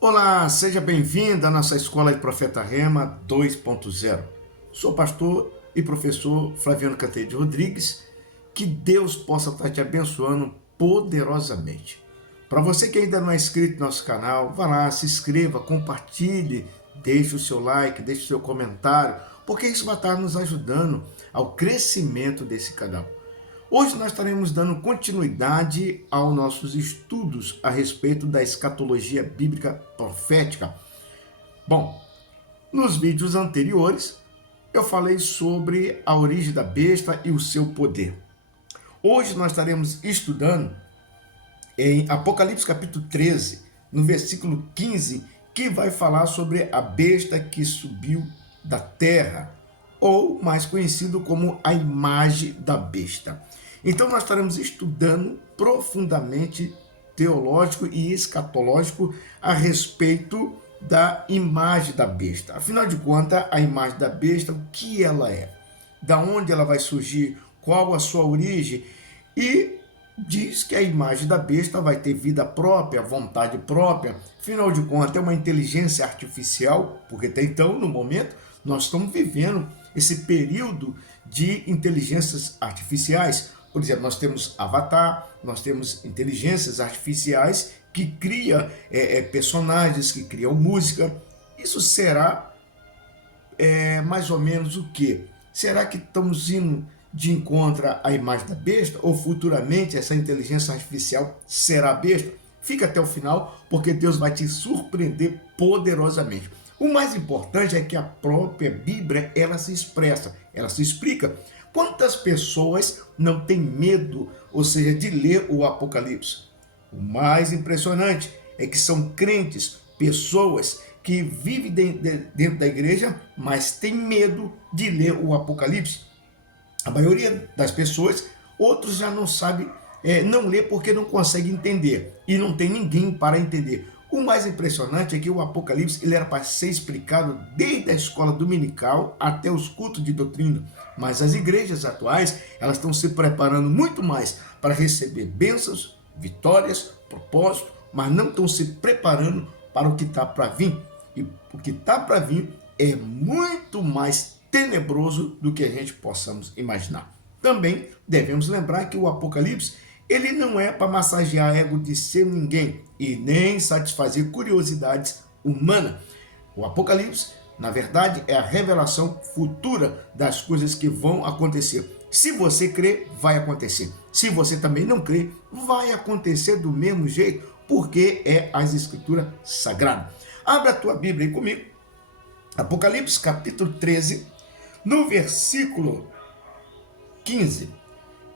Olá, seja bem-vindo à nossa Escola de Profeta Rema 2.0. Sou pastor e professor Flaviano Canteiro de Rodrigues. Que Deus possa estar te abençoando poderosamente. Para você que ainda não é inscrito no nosso canal, vá lá, se inscreva, compartilhe, deixe o seu like, deixe o seu comentário, porque isso vai estar nos ajudando ao crescimento desse canal. Hoje nós estaremos dando continuidade aos nossos estudos a respeito da escatologia bíblica profética. Bom, nos vídeos anteriores eu falei sobre a origem da besta e o seu poder. Hoje nós estaremos estudando em Apocalipse capítulo 13, no versículo 15, que vai falar sobre a besta que subiu da terra, ou mais conhecido como a imagem da besta. Então nós estaremos estudando profundamente teológico e escatológico a respeito da imagem da besta. Afinal de contas, a imagem da besta, o que ela é? Da onde ela vai surgir? Qual a sua origem? E diz que a imagem da besta vai ter vida própria, vontade própria. Afinal de contas, é uma inteligência artificial, porque até então, no momento, nós estamos vivendo esse período de inteligências artificiais. Por exemplo, nós temos Avatar, nós temos inteligências artificiais que criam personagens, que criam música. Isso será mais ou menos o quê? Será que estamos indo de encontro à imagem da besta? Ou futuramente essa inteligência artificial será besta? Fica até o final, porque Deus vai te surpreender poderosamente. O mais importante é que a própria Bíblia, ela se expressa, ela se explica. Quantas pessoas não têm medo, ou seja, de ler o Apocalipse? O mais impressionante é que são crentes, pessoas que vivem dentro da igreja, mas têm medo de ler o Apocalipse. A maioria das pessoas, outros já não sabem, não lê porque não consegue entender, e não tem ninguém para entender. O mais impressionante é que o Apocalipse ele era para ser explicado desde a escola dominical até os cultos de doutrina, mas as igrejas atuais elas estão se preparando muito mais para receber bênçãos, vitórias, propósitos, mas não estão se preparando para o que está para vir. E o que está para vir é muito mais tenebroso do que a gente possamos imaginar. Também devemos lembrar que o Apocalipse ele não é para massagear ego de ser ninguém e nem satisfazer curiosidades humanas. O Apocalipse, na verdade, é a revelação futura das coisas que vão acontecer. Se você crê, vai acontecer. Se você também não crê, vai acontecer do mesmo jeito, porque é as Escrituras Sagradas. Abra a tua Bíblia aí comigo. Apocalipse capítulo 13, no versículo 15.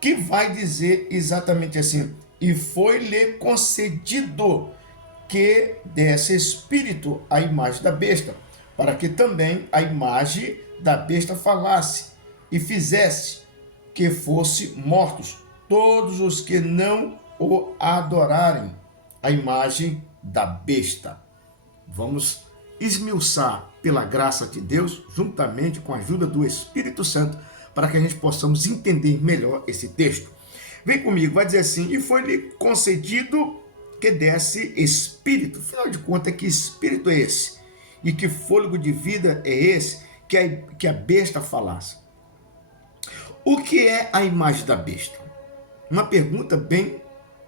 Que vai dizer exatamente assim: e foi-lhe concedido que desse espírito à imagem da besta, para que também a imagem da besta falasse e fizesse que fosse mortos todos os que não o adorarem, a imagem da besta. Vamos esmiuçar pela graça de Deus, juntamente com a ajuda do Espírito Santo, para que a gente possamos entender melhor esse texto. Vem comigo, vai dizer assim: e foi-lhe concedido que desse espírito. Afinal de contas, que espírito é esse? E que fôlego de vida é esse que a besta falasse? O que é a imagem da besta? Uma pergunta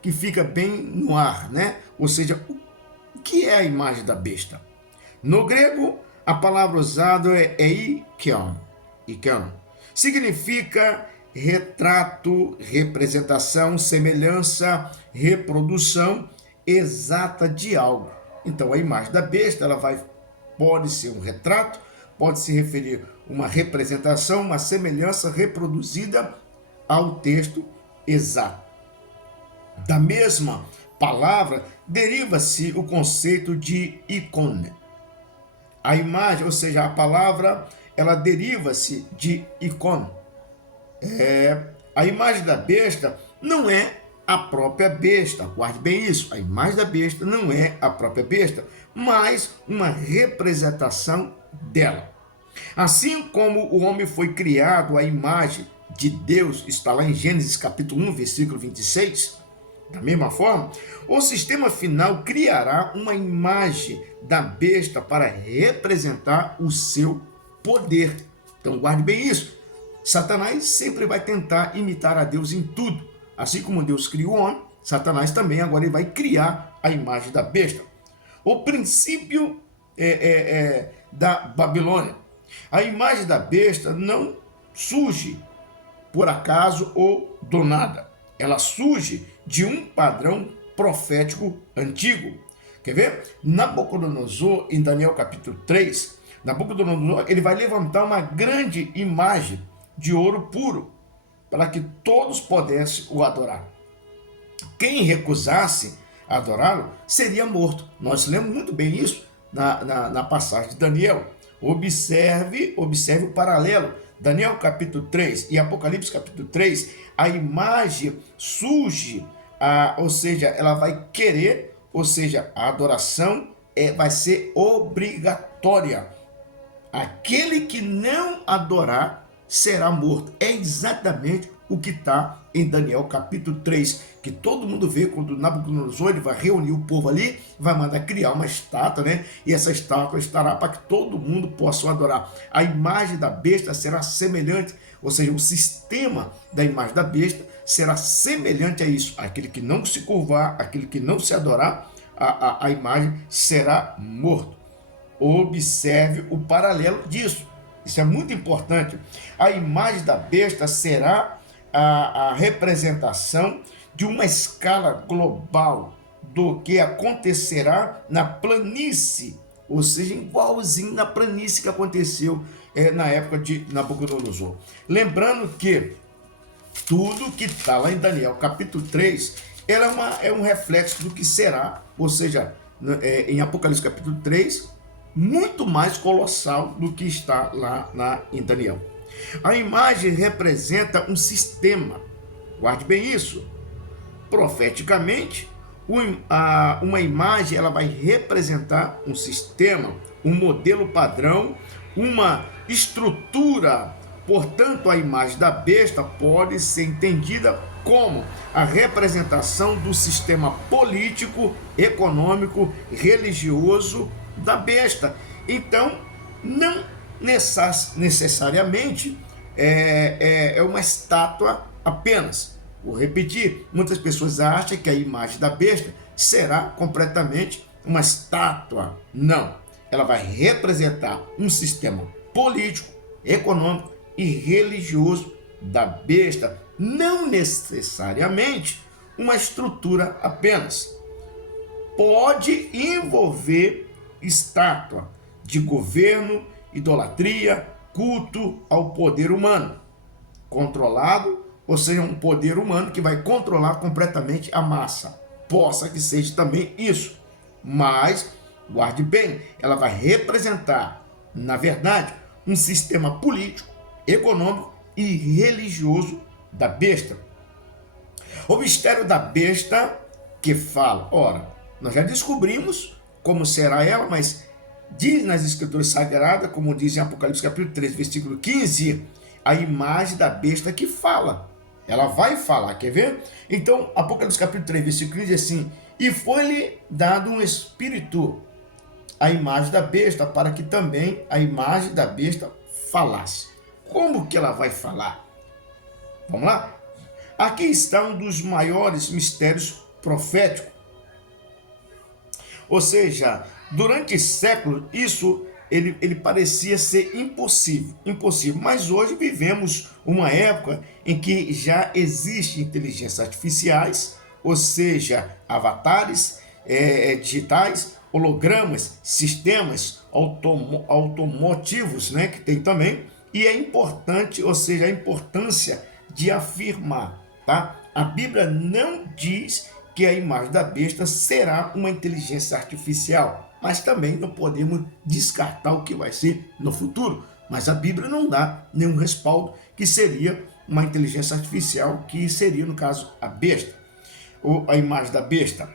que fica bem no ar, né? Ou seja, o que é a imagem da besta? No grego, a palavra usada é ikon. Significa retrato, representação, semelhança, reprodução exata de algo. Então, a imagem da besta pode ser um retrato, pode se referir a uma representação, uma semelhança reproduzida ao texto exato. Da mesma palavra, deriva-se o conceito de ícone. A imagem, ou seja, a palavra, ela deriva-se de ícone. A imagem da besta não é a própria besta, guarde bem isso, a imagem da besta não é a própria besta, mas uma representação dela. Assim como o homem foi criado à imagem de Deus, está lá em Gênesis capítulo 1, versículo 26, Da mesma forma, o sistema final criará uma imagem da besta para representar o seu poder. Então guarde bem isso. Satanás sempre vai tentar imitar a Deus em tudo. Assim como Deus criou o homem, Satanás também agora ele vai criar a imagem da besta. O princípio da Babilônia. A imagem da besta não surge por acaso ou do nada. Ela surge de um padrão profético antigo. Quer ver? Nabucodonosor, em Daniel capítulo 3, Nabucodonosor ele vai levantar uma grande imagem de ouro puro para que todos pudessem o adorar. Quem recusasse adorá-lo seria morto. Nós lemos muito bem isso na passagem de Daniel. Observe o paralelo. Daniel capítulo 3 e Apocalipse capítulo 3, a imagem surge, ou seja, ela vai querer, ou seja, a adoração vai ser obrigatória. Aquele que não adorar será morto. É exatamente o que está em Daniel capítulo 3, que todo mundo vê quando Nabucodonosor ele vai reunir o povo ali, vai mandar criar uma estátua, né? E essa estátua estará para que todo mundo possa adorar. A imagem da besta será semelhante, ou seja, o sistema da imagem da besta será semelhante a isso. Aquele que não se curvar, aquele que não se adorar, a imagem será morto. Observe o paralelo disso. Isso é muito importante. A imagem da besta será a representação de uma escala global do que acontecerá na planície, ou seja, igualzinho na planície que aconteceu na época de Nabucodonosor. Lembrando que tudo que está lá em Daniel capítulo 3 é um reflexo do que será, ou seja, em Apocalipse capítulo 3, muito mais colossal do que está lá em Daniel. A imagem representa um sistema, guarde bem isso. Profeticamente, uma imagem ela vai representar um sistema, um modelo padrão, uma estrutura. Portanto, a imagem da besta pode ser entendida como a representação do sistema político, econômico, religioso da besta. Então, não necessariamente é uma estátua apenas. Vou repetir, muitas pessoas acham que a imagem da besta será completamente uma estátua. Não, ela vai representar um sistema político, econômico e religioso da besta, não necessariamente uma estrutura apenas. Pode envolver estátua de governo, idolatria, culto ao poder humano, controlado, ou seja, um poder humano que vai controlar completamente a massa. Possa que seja também isso, mas guarde bem, ela vai representar, na verdade, um sistema político, econômico e religioso da besta. O mistério da besta que fala, ora, nós já descobrimos como será ela, mas diz nas Escrituras Sagradas, como diz em Apocalipse capítulo 3, versículo 15, a imagem da besta que fala. Ela vai falar, quer ver? Então, Apocalipse capítulo 3, versículo 15 diz assim, e foi-lhe dado um espírito, a imagem da besta, para que também a imagem da besta falasse. Como que ela vai falar? Vamos lá? Aqui está um dos maiores mistérios proféticos. Ou seja, durante séculos, isso ele parecia ser impossível. Mas hoje vivemos uma época em que já existem inteligências artificiais, ou seja, avatares digitais, hologramas, sistemas automotivos, né, que tem também, e é importante, ou seja, a importância de afirmar, tá? A Bíblia não diz que a imagem da besta será uma inteligência artificial, mas também não podemos descartar o que vai ser no futuro. Mas a Bíblia não dá nenhum respaldo que seria uma inteligência artificial, que seria, no caso, a besta, ou a imagem da besta.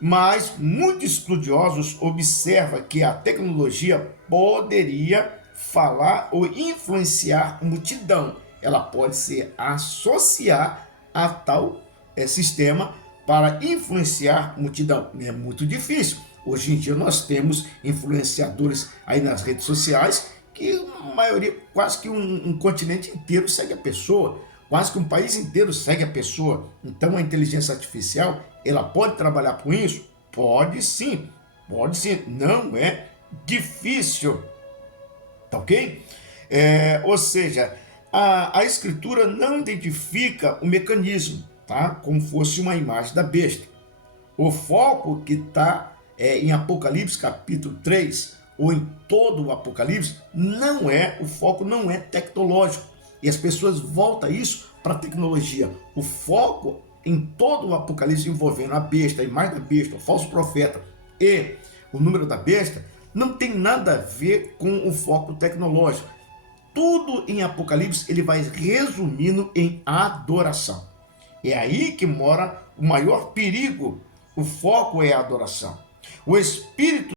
Mas muitos estudiosos observam que a tecnologia poderia falar ou influenciar a multidão. Ela pode se associar a tal sistema para influenciar multidão. É muito difícil. Hoje em dia nós temos influenciadores aí nas redes sociais que a maioria, quase que um continente inteiro segue a pessoa, quase que um país inteiro segue a pessoa. Então a inteligência artificial, ela pode trabalhar com isso? Pode sim, não é difícil, tá ok? Ou seja, a escritura não identifica o mecanismo, tá? Como fosse uma imagem da besta. O foco que está em Apocalipse capítulo 3, ou em todo o Apocalipse, o foco não é tecnológico. E as pessoas voltam isso para a tecnologia. O foco em todo o Apocalipse envolvendo a besta, a imagem da besta, o falso profeta e o número da besta, não tem nada a ver com o foco tecnológico. Tudo em Apocalipse ele vai resumindo em adoração. É aí que mora o maior perigo. O foco é a adoração. O Espírito